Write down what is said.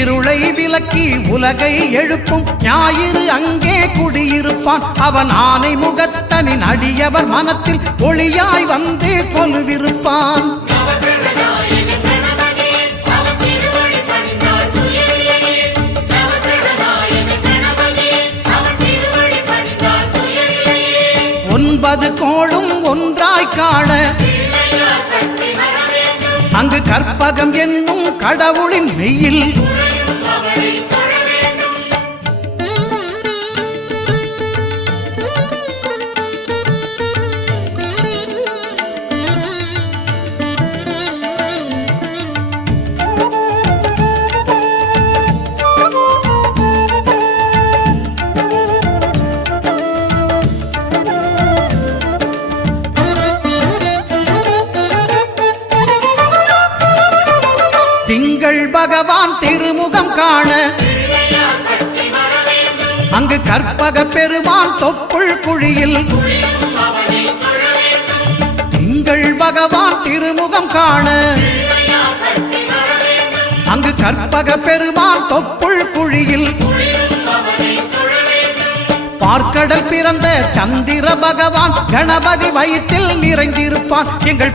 இருளை விலக்கி உலகை எழுப்பும் ஞாயிறு அங்கே குடியிருப்பான். அவன் ஆனை முகத்தனின் அடியவர் மனத்தில் ஒளியாய் வந்து கொலுவிருப்பான். ஒன்பது கோளும் ஒன்றாய் காண அங்கு கற்பகம் என்னும் கடவுளின் மெய்யில் திங்கள் பகவான் திருமுகம் காண அங்கு கற்பக பெருமான் தொப்புள் குழியில் திங்கள் பகவான் திருமுகம் காண அங்கு கற்பக பெருமான் தொப்புள் குழியில் பார்க்கடல் பிறந்த சந்திர பகவான் கணபதி வயிற்றில் நிறைந்திருப்பான். எங்கள்